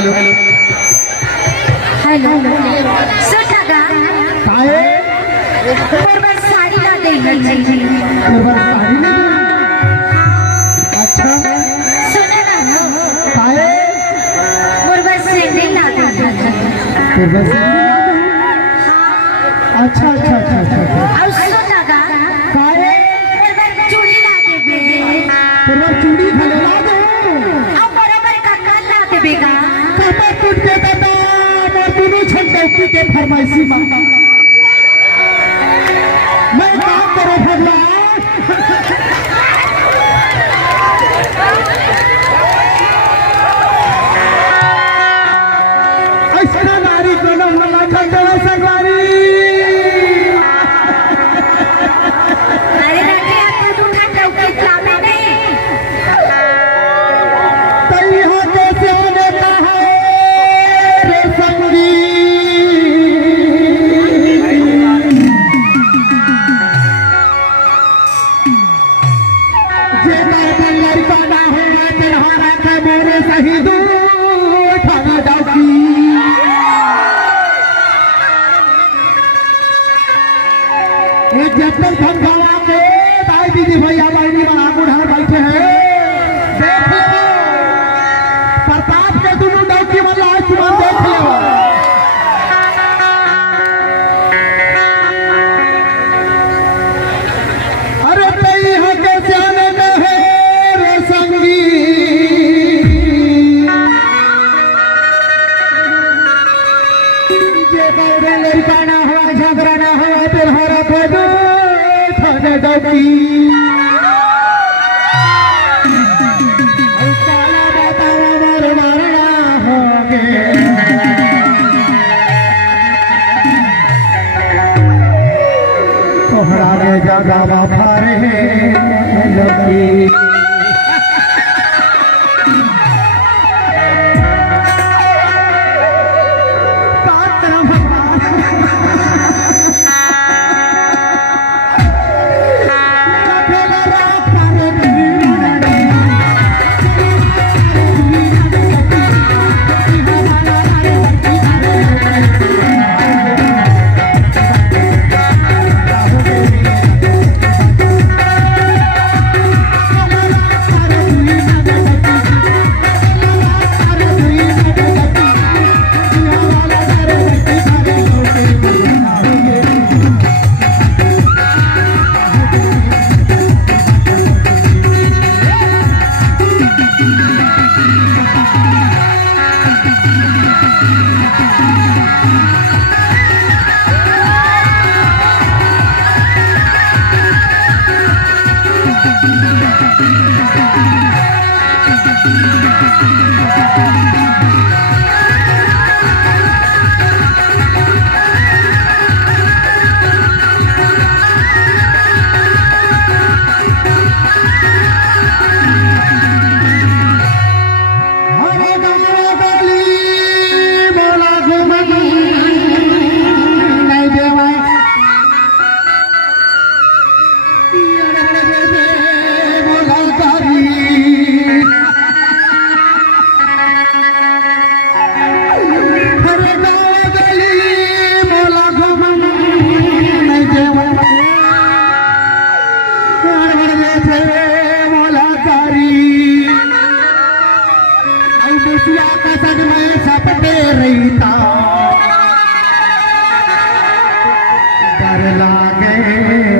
hello hello सुठगा काय बरोबर साडी ला दे बरोबर साडी नाही अच्छा सुना ना काय बरोबर सेंडिंग ला दे बरोबर अच्छा अच्छा अच्छा अच्छा और सुठगा काय बरोबर चूड़ी ला दे बरोबर चूड़ी घाले ला दो और बरोबर कक्का ला दे बेगा कमर टूट के दादा मैं दोनों छंटौकी के फरमाइशी मांगा मैं काम करो भगवान ऐसा नारी को नमला खंडो सगवारी अरे रखे तू उठा चौकी लावे नहीं तई हो कैसे होने का है रे संगी जे मैं लड़का ना होगा तेरा के मोरे शहीद उठाना डाउकी ये जब तक हम गाँव के भाई दीदी भैया बहनी वहाँ बुढ़ा बैठे हैं देख लो प्रताप के दोनों डौकी वाला आसमान देख लो अरे कई हो के जाने में है रे संगी जे बौरे लड़का ना हुआ झगड़ा ना हुआ तेरा खोदो थाने डौकी काला बतावा मर मरना होगे तोहरा रे जगह फारे लगी डर लागे